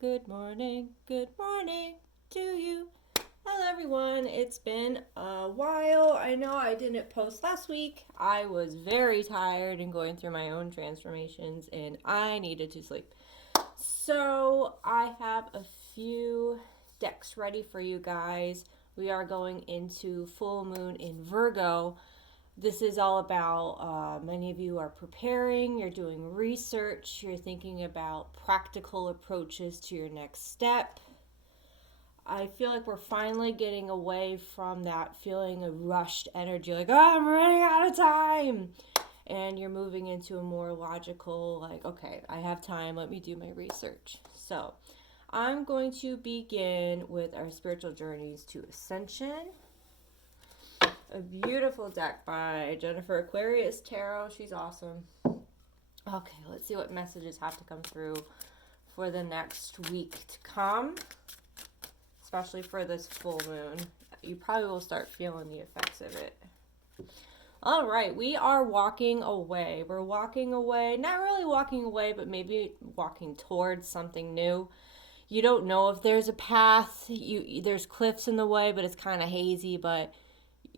Good morning to you. Hello, everyone. It's been a while. I know I didn't post last week. I was very tired and going through my own transformations, and I needed to sleep. So, I have a few decks ready for you guys. We are going into full moon in Virgo. This is all about many of you are preparing, you're doing research, you're thinking about practical approaches to your next step. I feel like we're finally getting away from that feeling of rushed energy, like, oh, I'm running out of time. And you're moving into a more logical, like, okay, I have time, let me do my research. So, I'm going to begin with our spiritual journeys to ascension. A beautiful deck by Jennifer Aquarius Tarot. She's awesome. Okay, let's see what messages have to come through for the next week to come, especially for this full moon. You probably will start feeling the effects of it. All right, we are walking away. We're walking away, not really walking away, but maybe walking towards something new. You don't know if there's a path. There's cliffs in the way, but it's kind of hazy, but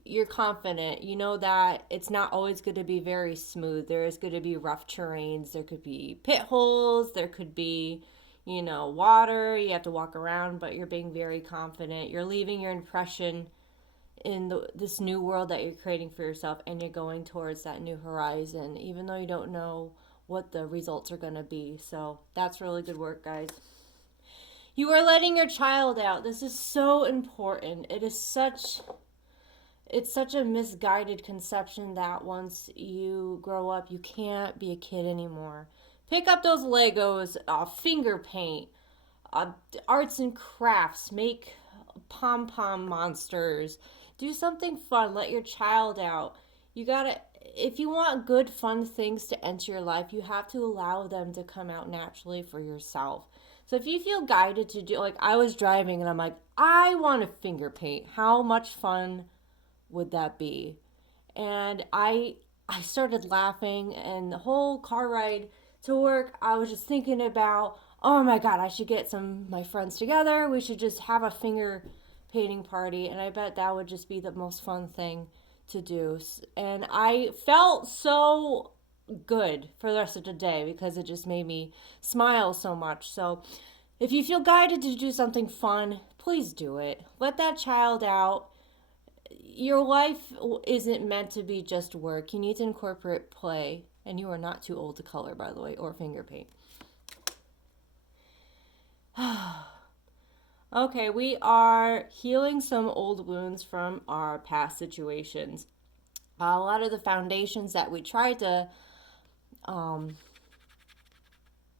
you're confident. You know that it's not always going to be very smooth. There is going to be rough terrains. There could be pit holes. There could be, water. You have to walk around, but you're being very confident. You're leaving your impression in this new world that you're creating for yourself, and you're going towards that new horizon, even though you don't know what the results are going to be. So that's really good work, guys. You are letting your child out. This is so important. It's such a misguided conception that once you grow up, you can't be a kid anymore. Pick up those Legos, finger paint, arts and crafts, make pom-pom monsters. Do something fun. Let your child out. If you want good, fun things to enter your life, you have to allow them to come out naturally for yourself. So if you feel guided to do, like I was driving and I'm like, I want to finger paint. How much fun would that be? And I started laughing, and the whole car ride to work, I was just thinking about, oh my god, I should get some of my friends together. We should just have a finger painting party, and I bet that would just be the most fun thing to do. And I felt so good for the rest of the day because it just made me smile so much. So if you feel guided to do something fun, please do it. Let that child out. Your life isn't meant to be just work. You need to incorporate play. And you are not too old to color, by the way, or finger paint. Okay, we are healing some old wounds from our past situations. A lot of the foundations that we tried to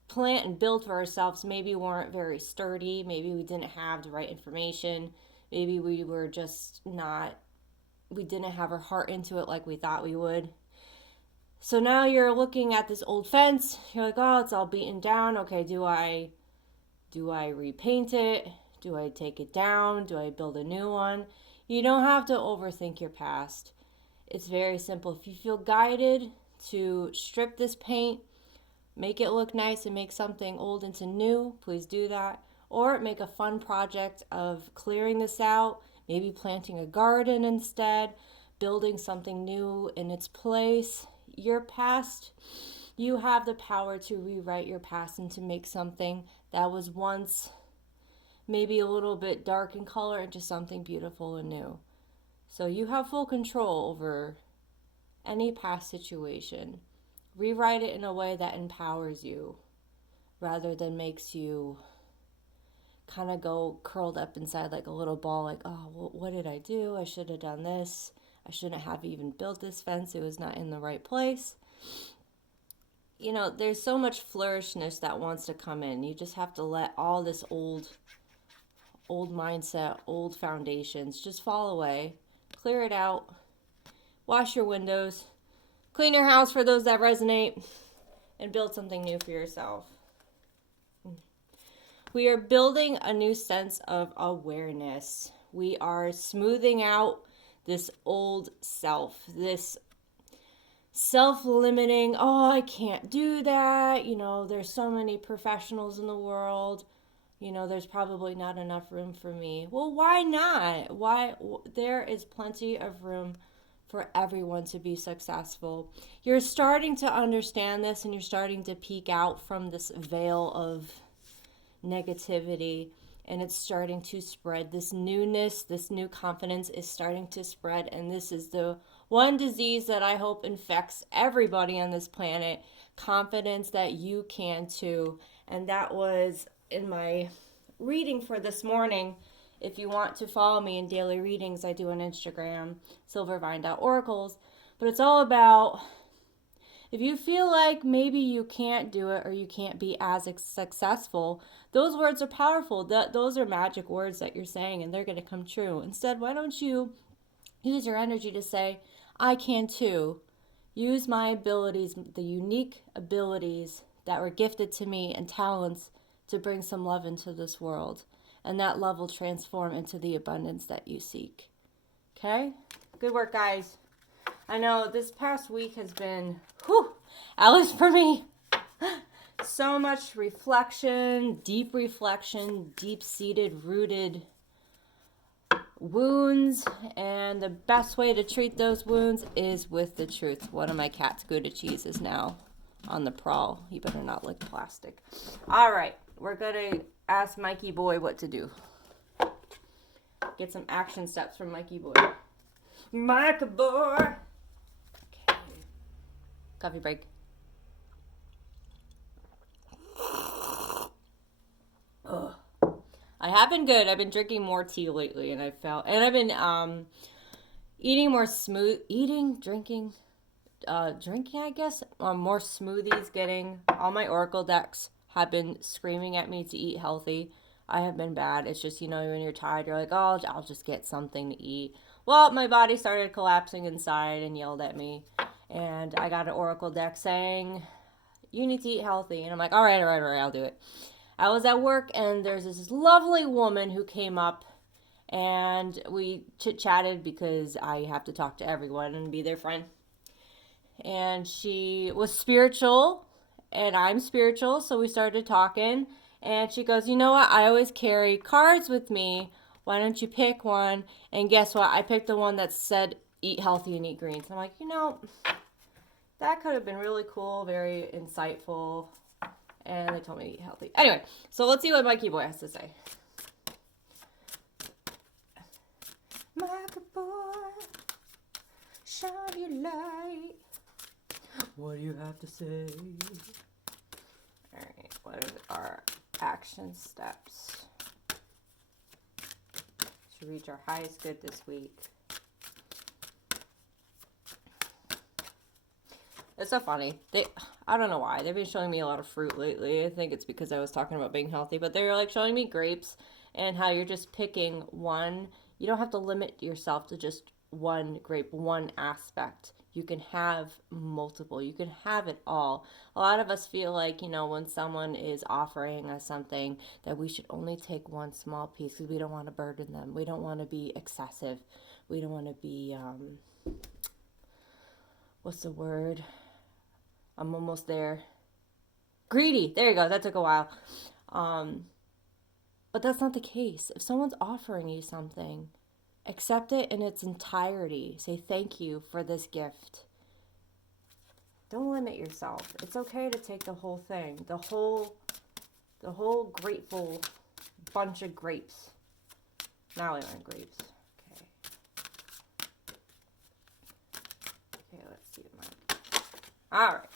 plant and build for ourselves maybe weren't very sturdy. Maybe we didn't have the right information. Maybe we were just not, we didn't have our heart into it like we thought we would. So now you're looking at this old fence. You're like, oh, it's all beaten down. Okay, do I repaint it? Do I take it down? Do I build a new one? You don't have to overthink your past. It's very simple. If you feel guided to strip this paint, make it look nice, and make something old into new, please do that. Or make a fun project of clearing this out, maybe planting a garden instead, building something new in its place. Your past, you have the power to rewrite your past and to make something that was once maybe a little bit dark in color into something beautiful and new. So you have full control over any past situation. Rewrite it in a way that empowers you rather than makes you kind of go curled up inside like a little ball, like, oh, well, what did I do? I should have done this. I shouldn't have even built this fence. It was not in the right place. There's so much flourishness that wants to come in. You just have to let all this old mindset, old foundations just fall away. Clear it out. Wash your windows. Clean your house for those that resonate. And build something new for yourself. We are building a new sense of awareness. We are smoothing out this old self, this self-limiting, oh, I can't do that. There's so many professionals in the world. there's probably not enough room for me. Well, why not? There is plenty of room for everyone to be successful. You're starting to understand this, and you're starting to peek out from this veil of negativity, and it's starting to spread. This newness, this new confidence is starting to spread, and this is the one disease that I hope infects everybody on this planet. Confidence that you can too. And that was in my reading for this morning. If you want to follow me in daily readings, I do on Instagram, Silvervine.oracles. But it's all about, if you feel like maybe you can't do it or you can't be as successful, those words are powerful. Those are magic words that you're saying, and they're going to come true. Instead, why don't you use your energy to say, I can too. Use my abilities, the unique abilities that were gifted to me and talents to bring some love into this world. And that love will transform into the abundance that you seek. Okay? Good work, guys. I know this past week has been, at least for me, so much reflection, deep-seated, rooted wounds, and the best way to treat those wounds is with the truth. One of my cats, Gouda Cheese, is now on the prowl. You better not lick plastic. All right, we're gonna ask Mikey Boy what to do. Get some action steps from Mikey Boy. Mikey Boy. Okay. Coffee break. Ugh. I have been good. I've been drinking more tea lately, and I've been eating more drinking, I guess. More smoothies. Getting all my oracle decks have been screaming at me to eat healthy. I have been bad. It's just, when you're tired, you're like, oh, I'll just get something to eat. Well, my body started collapsing inside and yelled at me, and I got an oracle deck saying, you need to eat healthy. And I'm like, all right, I'll do it. I was at work, and there's this lovely woman who came up, and we chit-chatted because I have to talk to everyone and be their friend. And she was spiritual, and I'm spiritual, so we started talking. And she goes, you know what? I always carry cards with me. Why don't you pick one? And guess what? I picked the one that said eat healthy and eat greens. I'm like, that could have been really cool, very insightful. And they told me to eat healthy. Anyway, so let's see what Mikey Boy has to say. Mikey Boy, shine your light. What do you have to say? Alright, what are our action steps to reach our highest good this week? It's so funny. I don't know why. They've been showing me a lot of fruit lately. I think it's because I was talking about being healthy. But they were like showing me grapes and how you're just picking one. You don't have to limit yourself to just one grape, one aspect. You can have multiple. You can have it all. A lot of us feel like, when someone is offering us something, that we should only take one small piece because we don't want to burden them. We don't want to be excessive. We don't want to be, what's the word? I'm almost there. Greedy. There you go. That took a while. But that's not the case. If someone's offering you something, accept it in its entirety. Say thank you for this gift. Don't limit yourself. It's okay to take the whole thing. The whole grateful bunch of grapes. Now I learned grapes. Okay, let's see. All right.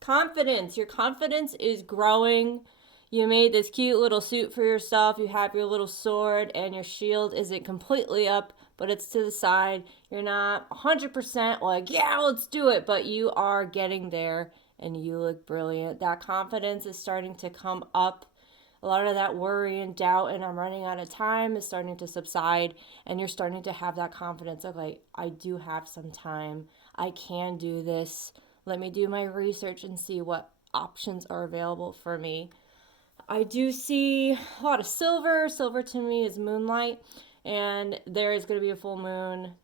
Confidence. Your confidence is growing. You made this cute little suit for yourself. You have your little sword, and your shield isn't completely up, but it's to the side. You're not 100% like, yeah, let's do it, but you are getting there, and you look brilliant. That confidence is starting to come up. A lot of that worry and doubt and I'm running out of time is starting to subside, and you're starting to have that confidence. Okay, I do have some time. I can do this. Let me do my research and see what options are available for me. I do see a lot of silver. Silver to me is moonlight, and there is going to be a full moon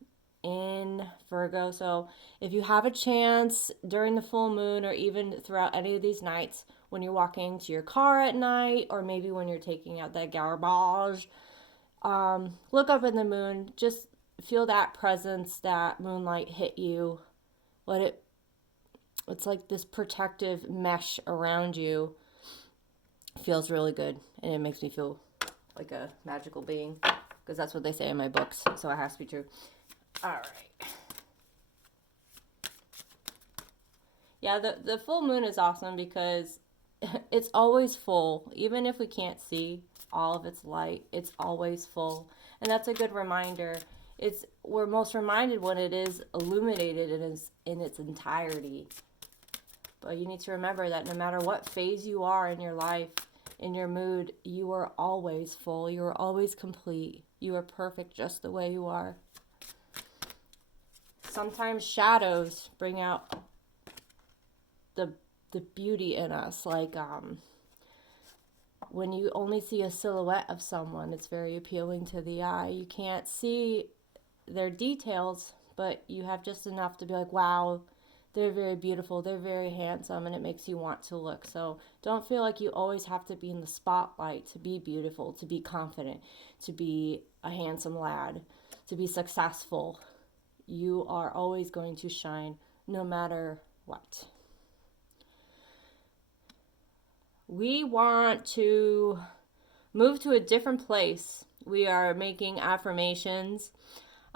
in Virgo. So if you have a chance during the full moon or even throughout any of these nights, when you're walking to your car at night, or maybe when you're taking out that garbage. Look up in the moon. Just feel that presence, that moonlight hit you. Let it, it's like this protective mesh around you. Feels really good, and it makes me feel like a magical being, because that's what they say in my books, so it has to be true. All right. Yeah, the full moon is awesome because it's always full. Even if we can't see all of its light, it's always full. And that's a good reminder. We're most reminded when it is illuminated in its entirety. But you need to remember that no matter what phase you are in your life, in your mood, you are always full. You are always complete. You are perfect just the way you are. Sometimes shadows bring out the beauty in us. Like when you only see a silhouette of someone, it's very appealing to the eye. You can't see their details, but you have just enough to be like, wow, they're very beautiful, they're very handsome, and it makes you want to look. So don't feel like you always have to be in the spotlight to be beautiful, to be confident, to be a handsome lad, to be successful. You are always going to shine no matter what. We want to move to a different place. We are making affirmations.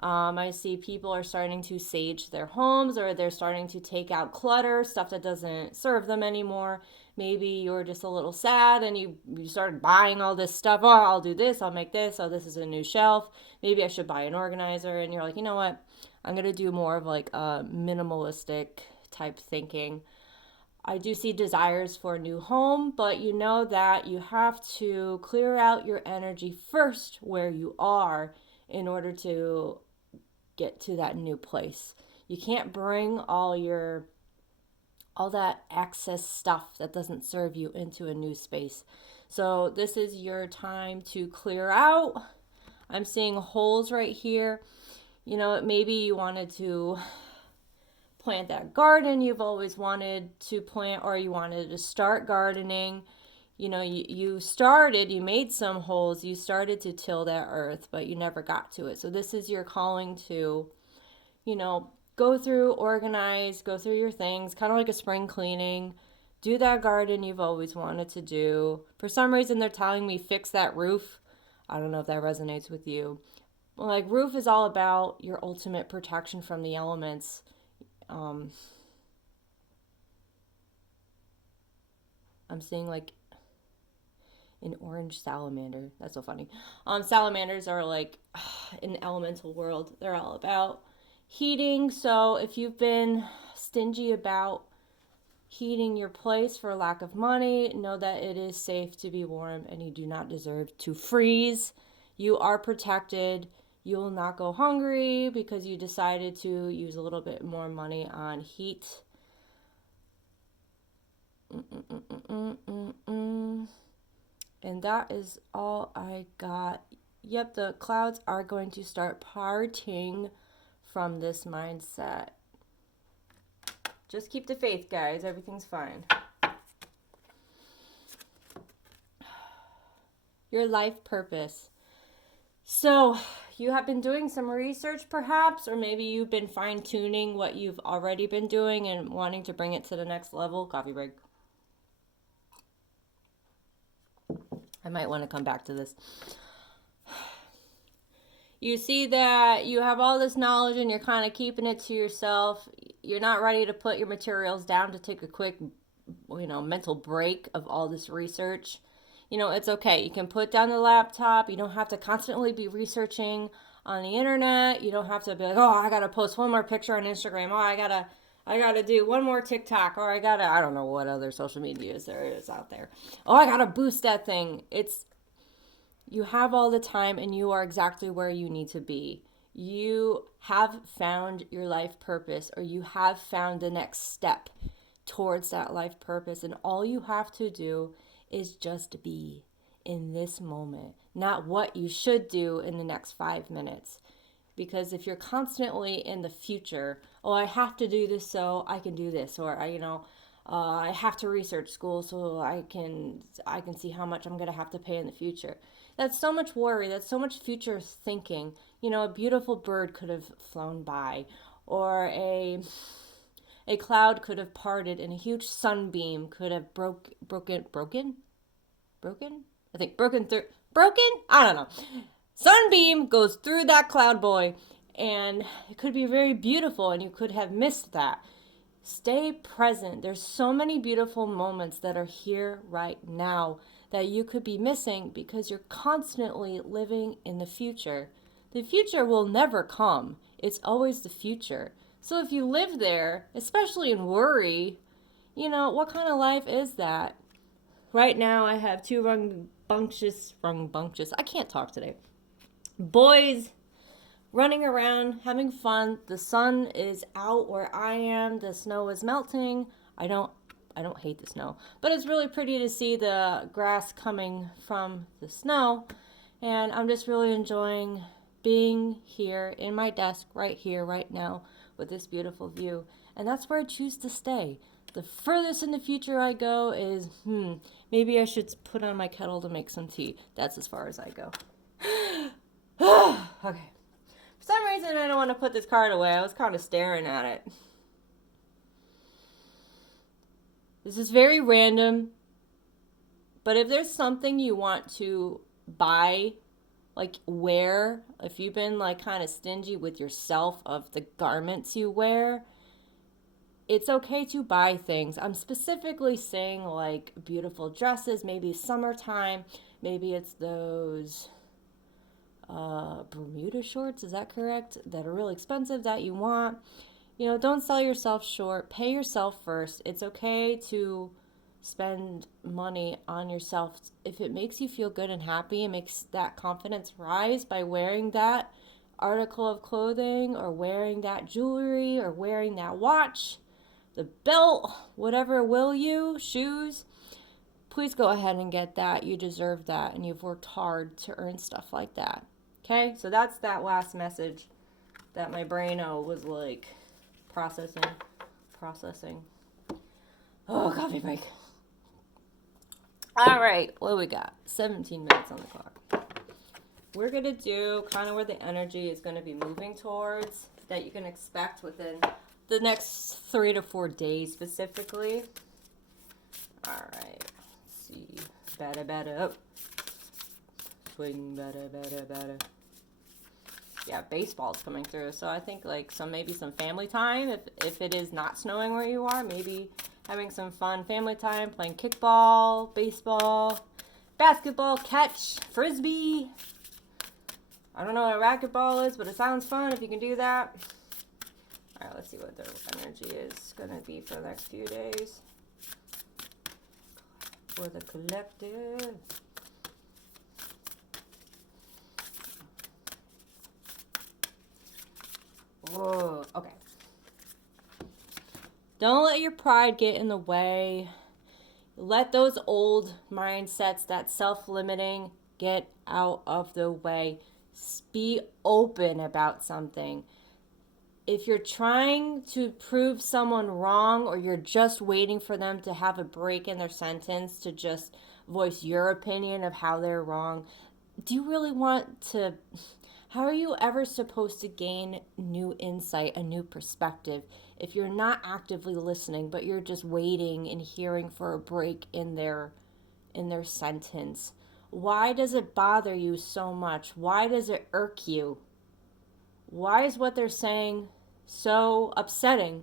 I see people are starting to sage their homes, or they're starting to take out clutter, stuff that doesn't serve them anymore. Maybe you're just a little sad and you started buying all this stuff. Oh, I'll do this, I'll make this. Oh, this is a new shelf. Maybe I should buy an organizer. And you're like, you know what? I'm going to do more of like a minimalistic type thinking. I do see desires for a new home, but you know that you have to clear out your energy first where you are in order to get to that new place. You can't bring all that excess stuff that doesn't serve you into a new space. So this is your time to clear out. I'm seeing holes right here. You know, maybe you wanted to plant that garden you've always wanted to plant, or you wanted to start gardening. You know, you made some holes, you started to till that earth, but you never got to it. So this is your calling to, you know, go through, organize, go through your things, kind of like a spring cleaning. Do that garden you've always wanted to do. For some reason, they're telling me fix that roof. I don't know if that resonates with you. Like, roof is all about your ultimate protection from the elements. I'm seeing like an orange salamander. That's so funny. Salamanders are like in the elemental world. They're all about heating. So if you've been stingy about heating your place for lack of money, know that it is safe to be warm and you do not deserve to freeze. You are protected. You will not go hungry because you decided to use a little bit more money on heat. And that is all I got. Yep, the clouds are going to start parting from this mindset. Just keep the faith, guys. Everything's fine. Your life purpose. So, you have been doing some research perhaps, or maybe you've been fine-tuning what you've already been doing and wanting to bring it to the next level. Coffee break. I might want to come back to this. You see that you have all this knowledge and you're kind of keeping it to yourself. You're not ready to put your materials down to take a quick, mental break of all this research. It's okay. You can put down the laptop. You don't have to constantly be researching on the internet. You don't have to be like, oh, I got to post one more picture on Instagram. Oh, I got to do one more TikTok, or I don't know what other social medias there is out there. Oh, I got to boost that thing. You have all the time and you are exactly where you need to be. You have found your life purpose, or you have found the next step towards that life purpose. And all you have to do is just be in this moment, not what you should do in the next 5 minutes. Because if you're constantly in the future, oh, I have to do this so I can do this, or I have to research school so I can see how much I'm going to have to pay in the future. That's so much worry. That's so much future thinking. You know, a beautiful bird could have flown by, or a cloud could have parted, and a huge sunbeam could have broken. I think broken through. Broken? I don't know. Sunbeam goes through that cloud boy, and it could be very beautiful, and you could have missed that. Stay present. There's so many beautiful moments that are here right now that you could be missing because you're constantly living in the future. The future will never come. It's always the future. So if you live there, especially in worry, you know, what kind of life is that? Right now I have two rambunctious, I can't talk today, boys running around, having fun. The sun is out where I am. The snow is melting. I don't hate the snow, but it's really pretty to see the grass coming from the snow. And I'm just really enjoying being here in my desk right here, right now, with this beautiful view. And that's where I choose to stay. The furthest in the future I go is, maybe I should put on my kettle to make some tea. That's as far as I go. Okay. For some reason, I don't want to put this card away. I was kind of staring at it. This is very random, but if there's something you want to buy, like wear, if you've been like kind of stingy with yourself of the garments you wear, it's okay to buy things. I'm specifically saying like beautiful dresses, maybe summertime, maybe it's those Bermuda shorts, is that correct? That are really expensive that you want. You know, don't sell yourself short. Pay yourself first. It's okay to spend money on yourself if it makes you feel good and happy. It makes that confidence rise by wearing that article of clothing or wearing that jewelry or wearing that watch, the belt, whatever will you, shoes. Please go ahead and get that. You deserve that, and you've worked hard to earn stuff like that. Okay, so that's that last message that my brain was like processing. Oh, coffee break. All right, what do we got? 17 minutes on the clock. We're going to do kind of where the energy is going to be moving towards that you can expect within the next 3 to 4 days specifically. All right, let's see. Better. Swing, better. Yeah, baseball's coming through. So I think like maybe some family time if it is not snowing where you are. Maybe having some fun family time, playing kickball, baseball, basketball, catch, frisbee. I don't know what a racquetball is, but it sounds fun if you can do that. All right, let's see what their energy is going to be for the next few days. For the collective. Whoa, okay. Don't let your pride get in the way. Let those old mindsets, that self-limiting, get out of the way. Be open about something. If you're trying to prove someone wrong or you're just waiting for them to have a break in their sentence to just voice your opinion of how they're wrong, do you really want to... How are you ever supposed to gain new insight, a new perspective, if you're not actively listening, but you're just waiting and hearing for a break in their sentence? Why does it bother you so much? Why does it irk you? Why is what they're saying so upsetting?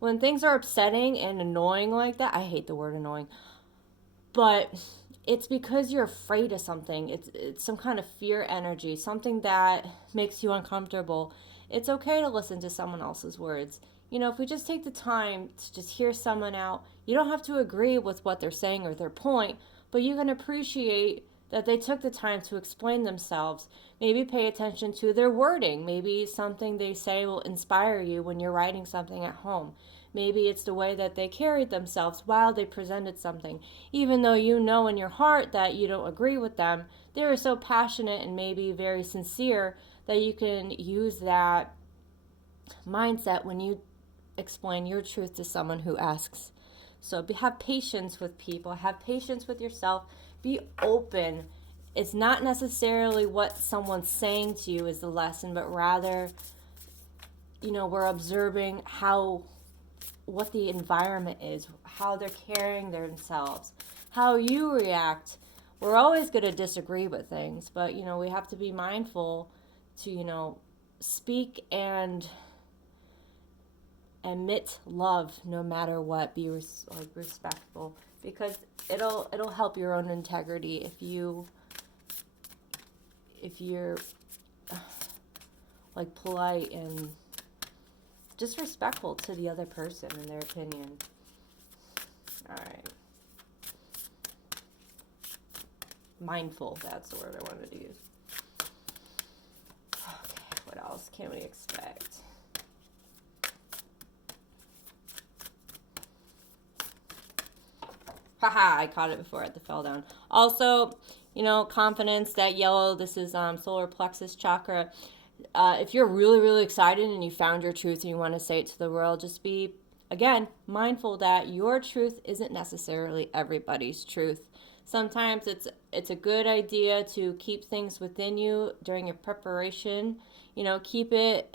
When things are upsetting and annoying like that, I hate the word annoying, but it's because you're afraid of something. It's some kind of fear energy, something that makes you uncomfortable. It's okay to listen to someone else's words. You know, if we just take the time to just hear someone out, you don't have to agree with what they're saying or their point, but you can appreciate that they took the time to explain themselves. Maybe pay attention to their wording. Maybe something they say will inspire you when you're writing something at home. Maybe it's the way that they carried themselves while they presented something. Even though you know in your heart that you don't agree with them, they were so passionate and maybe very sincere that you can use that mindset when you explain your truth to someone who asks. So have patience with people, have patience with yourself, be open. It's not necessarily what someone's saying to you is the lesson, but rather, we're observing what the environment is, how they're carrying themselves, how you react. We're always going to disagree with things, but, we have to be mindful to, speak and admit love no matter what. Be respectful, because it'll help your own integrity if you're like polite and just respectful to the other person and their opinion. All right. Mindful, that's the word I wanted to use. Okay, what else can we expect? Haha, I caught it before it fell down. Also, confidence, that yellow, this is solar plexus chakra. If you're really, really excited and you found your truth and you want to say it to the world, just be, again, mindful that your truth isn't necessarily everybody's truth. Sometimes it's a good idea to keep things within you during your preparation. Keep it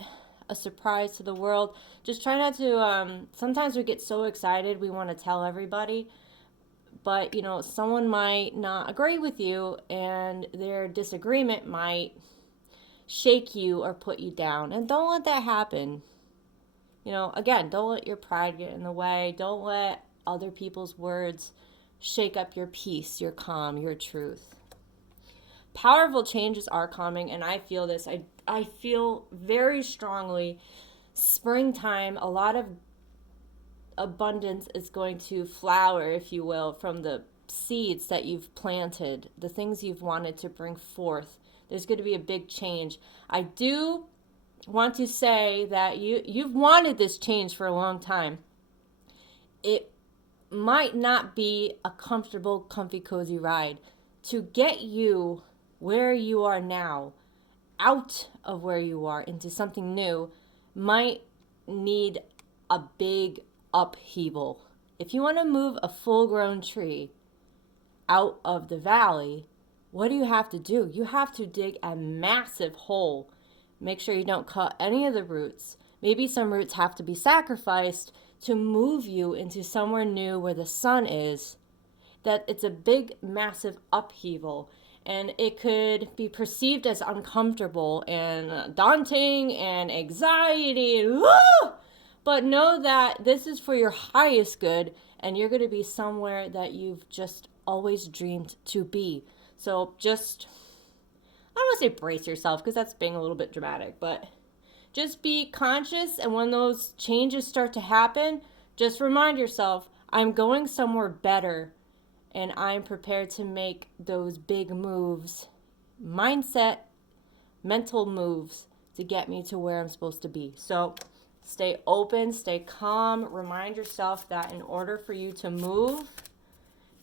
a surprise to the world. Just try not to, sometimes we get so excited we want to tell everybody. But, someone might not agree with you, and their disagreement might shake you or put you down. And don't let that happen. Again, don't let your pride get in the way. Don't let other people's words shake up your peace, your calm, your truth. Powerful changes are coming, and I feel this. I feel very strongly springtime, a lot of abundance is going to flower, if you will, from the seeds that you've planted, the things you've wanted to bring forth. There's going to be a big change. I do want to say that you've wanted this change for a long time. It might not be a comfortable, comfy, cozy ride. To get you where you are now, out of where you are into something new, might need a big upheaval. If you want to move a full-grown tree out of the valley, what do you have to do? You have to dig a massive hole. Make sure you don't cut any of the roots. Maybe some roots have to be sacrificed to move you into somewhere new where the sun is. That it's a big, massive upheaval. And it could be perceived as uncomfortable and daunting and anxiety and but know that this is for your highest good, and you're going to be somewhere that you've just always dreamed to be. So just, I don't want to say brace yourself, because that's being a little bit dramatic, but just be conscious, and when those changes start to happen, just remind yourself, I'm going somewhere better, and I'm prepared to make those big moves, mindset, mental moves, to get me to where I'm supposed to be. So stay open, stay calm. Remind yourself that in order for you to move,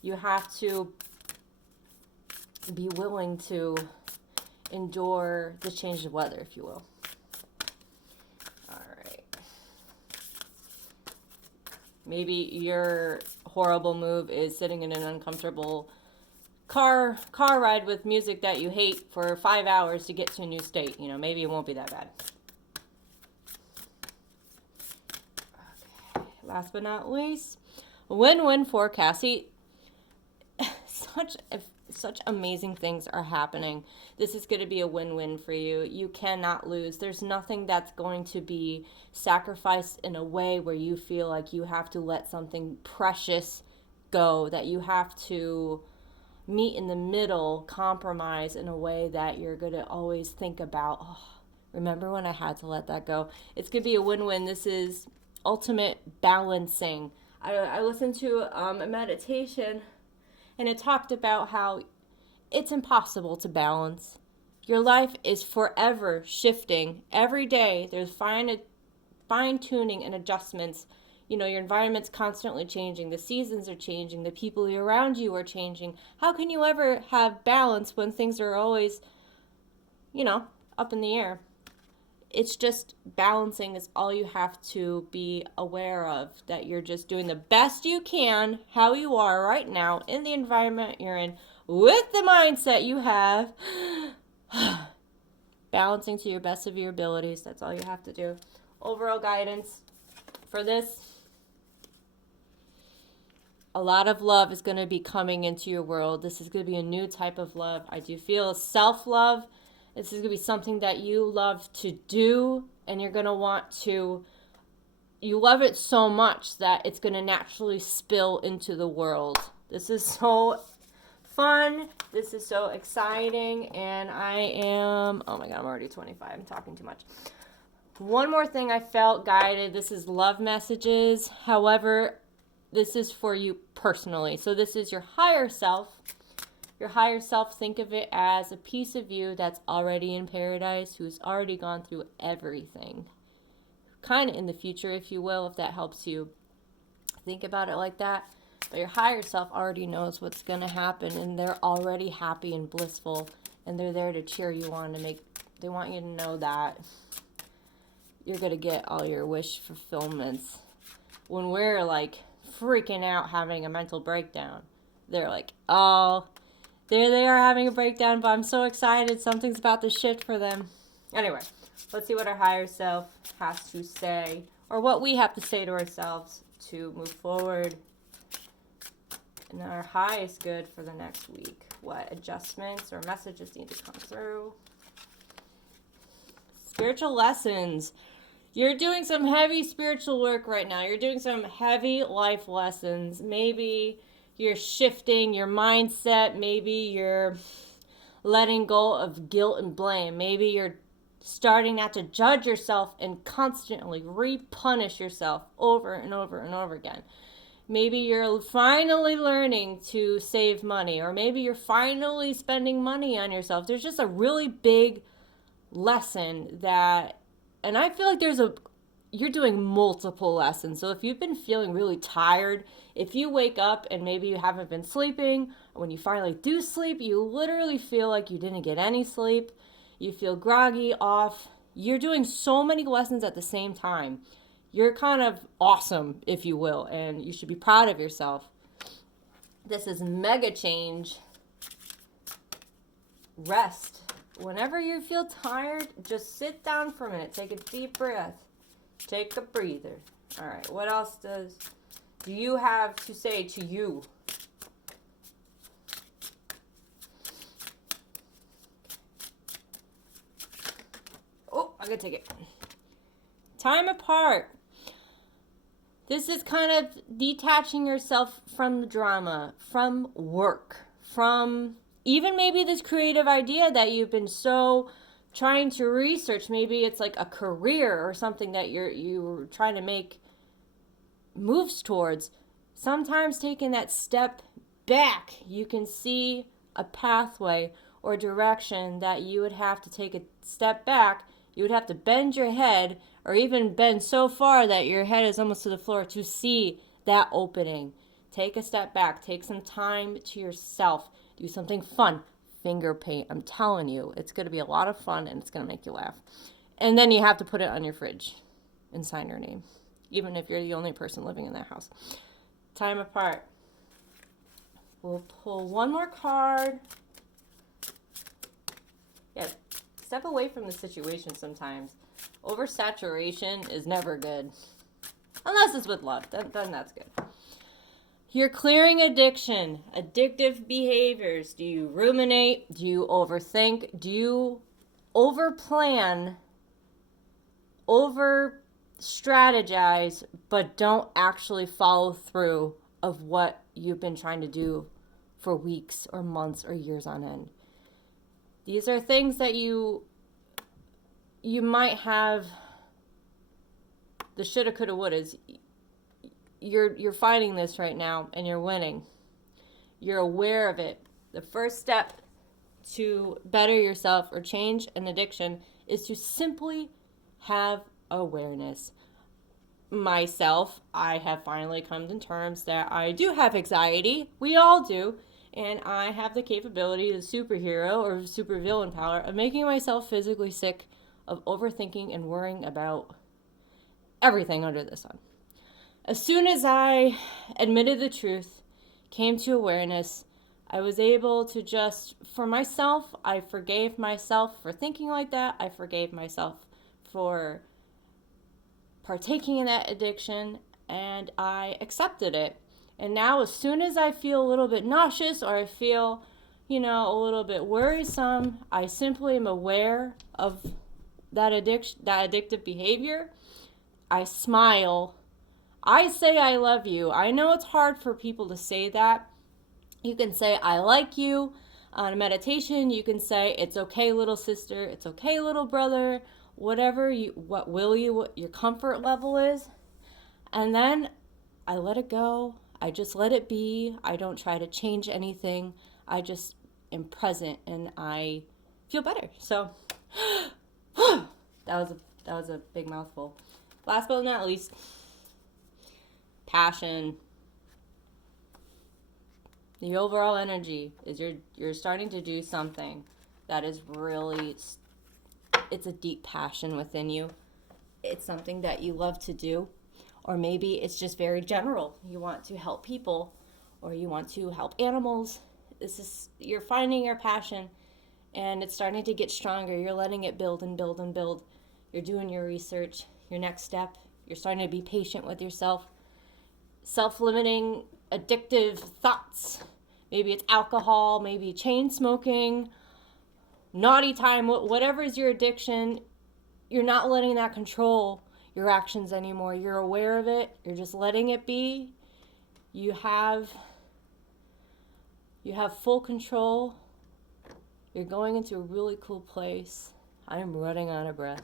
you have to be willing to endure the change of weather, if you will. All right. Maybe your horrible move is sitting in an uncomfortable car ride with music that you hate for 5 hours to get to a new state. Maybe it won't be that bad. Last but not least, win-win forecast. See, such amazing things are happening. This is going to be a win-win for you. You cannot lose. There's nothing that's going to be sacrificed in a way where you feel like you have to let something precious go, that you have to meet in the middle, compromise in a way that you're going to always think about, remember when I had to let that go? It's going to be a win-win. This is ultimate balancing. I listened to a meditation, and it talked about how it's impossible to balance. Your life is forever shifting. Every day there's fine-tuning and adjustments. Your environment's constantly changing. The seasons are changing. The people around you are changing. How can you ever have balance when things are always, up in the air? it's just balancing is all you have to be aware of, that you're just doing the best you can, how you are right now, in the environment you're in, with the mindset you have, balancing to your best of your abilities. That's all you have to do. Overall guidance for this: a lot of love is going to be coming into your world. This is going to be a new type of love. I do feel self-love. This is going to be something that you love to do, and you're going to want to, you love it so much that it's going to naturally spill into the world. This is so fun. This is so exciting, and oh my God, I'm already 25. I'm talking too much. One more thing I felt guided. This is love messages. However, this is for you personally. So this is your higher self. Your higher self, think of it as a piece of you that's already in paradise, who's already gone through everything. Kind of in the future, if you will, if that helps you think about it like that. But your higher self already knows what's going to happen, and they're already happy and blissful, and they're there to cheer you on, they want you to know that you're going to get all your wish fulfillments. When we're like freaking out, having a mental breakdown, they're like, oh, there they are having a breakdown, but I'm so excited. Something's about to shift for them. Anyway, let's see what our higher self has to say, or what we have to say to ourselves to move forward. And our high is good for the next week. What adjustments or messages need to come through? Spiritual lessons. You're doing some heavy spiritual work right now. You're doing some heavy life lessons. Maybe you're shifting your mindset. Maybe you're letting go of guilt and blame. Maybe you're starting not to judge yourself and constantly repunish yourself over and over and over again. Maybe you're finally learning to save money, or maybe you're finally spending money on yourself. There's just a really big lesson that, and I feel like you're doing multiple lessons. So if you've been feeling really tired, if you wake up and maybe you haven't been sleeping, when you finally do sleep, you literally feel like you didn't get any sleep. You feel groggy, off. You're doing so many lessons at the same time. You're kind of awesome, if you will, and you should be proud of yourself. This is mega change. Rest. Whenever you feel tired, just sit down for a minute. Take a deep breath. Take a breather. All right, what else do you have to say to you? Oh, I gotta take it. Time apart. This is kind of detaching yourself from the drama, from work, from even maybe this creative idea that you've been so trying to research. Maybe it's like a career or something that you're trying to make moves towards. Sometimes taking that step back, you can see a pathway or direction that you would have to take a step back. You would have to bend your head, or even bend so far that your head is almost to the floor, to see that opening. Take a step back. Take some time to yourself. Do something fun. Finger paint. I'm telling you, it's going to be a lot of fun, and it's going to make you laugh. And then you have to put it on your fridge and sign your name, even if you're the only person living in that house. Time apart. We'll pull one more card. Yeah, step away from the situation sometimes. Oversaturation is never good. Unless it's with love, then that's good. You're clearing addiction, addictive behaviors. Do you ruminate? Do you overthink? Do you overplan, over-strategize, but don't actually follow through of what you've been trying to do for weeks or months or years on end? These are things that you might have the shoulda, coulda, wouldas. You're fighting this right now, and you're winning. You're aware of it. The first step to better yourself or change an addiction is to simply have awareness. Myself, I have finally come to terms that I do have anxiety. We all do. And I have the capability, the superhero or supervillain power, of making myself physically sick of overthinking and worrying about everything under the sun. As soon as I admitted the truth, came to awareness, I was able to just, for myself, I forgave myself for thinking like that. I forgave myself for partaking in that addiction, and I accepted it. And now as soon as I feel a little bit nauseous or I feel, a little bit worrisome, I simply am aware of that addiction, that addictive behavior. I smile. I say I love you. I know it's hard for people to say that. You can say I like you on a meditation. You can say it's okay, little sister. It's okay, little brother. Whatever what your comfort level is. And then I let it go. I just let it be. I don't try to change anything. I just am present and I feel better. So that was a big mouthful. Last but not least, passion. The overall energy is you're starting to do something that is really, it's a deep passion within you. It's something that you love to do. Or maybe it's just very general. You want to help people or you want to help animals. You're finding your passion and it's starting to get stronger. You're letting it build and build and build. You're doing your research. Your next step, you're starting to be patient with yourself. Self-limiting, addictive thoughts. Maybe it's alcohol, maybe chain smoking, naughty time, whatever is your addiction. You're not letting that control your actions anymore. You're aware of it. You're just letting it be. You have full control. You're going into a really cool place. I am running out of breath.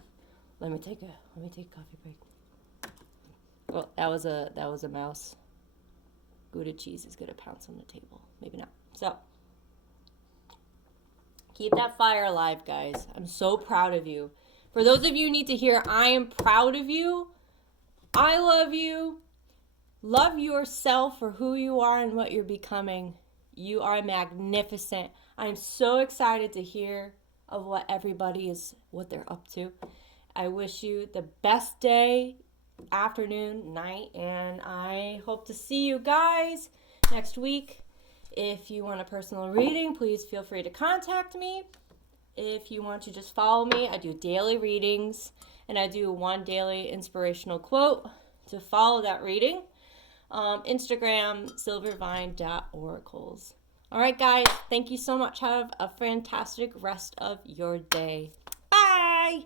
Let me take a coffee break. Well, that was a mouse. Gouda cheese is gonna pounce on the table. Maybe not. So keep that fire alive, guys. I'm so proud of you. For those of you who need to hear, I am proud of you. I love you. Love yourself for who you are and what you're becoming. You are magnificent. I'm so excited to hear of what they're up to. I wish you the best day, afternoon, night, and I hope to see you guys next week. If you want a personal reading, please feel free to contact me. If you want to just follow me, I do daily readings, and I do one daily inspirational quote to follow that reading. Instagram, Silvervine.oracles. All right, guys, thank you so much. Have a fantastic rest of your day. Bye!